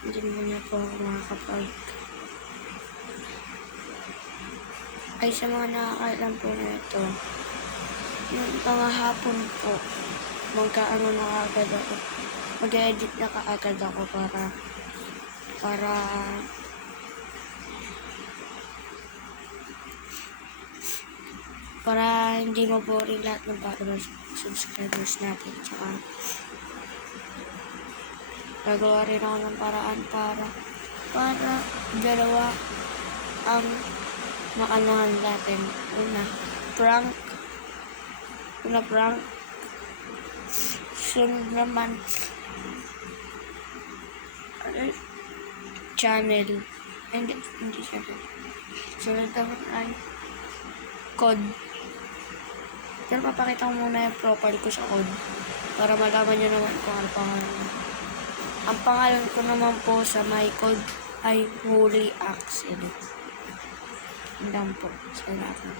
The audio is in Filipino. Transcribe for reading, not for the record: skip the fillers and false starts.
Hindi muna po ako makakapag ay sa mga nakakailan po na ito. Yung mga hapon po, magkaano na agad ako. Mag-edit na kaagad ako para hindi maboring lahat ng followers, subscribers natin. Tsaka nagawa rin ako ng paraan para dalawa ang maanahan natin. Una, prank. Sunod naman, channel. Hindi channel. Sunod naman ay code. Pero papakita ko muna yung profile ko sa code para malaman nyo naman kung ano pangalan. Ang pangalan ko naman po sa my code ay Holy Axel. Hindi po sa lahat.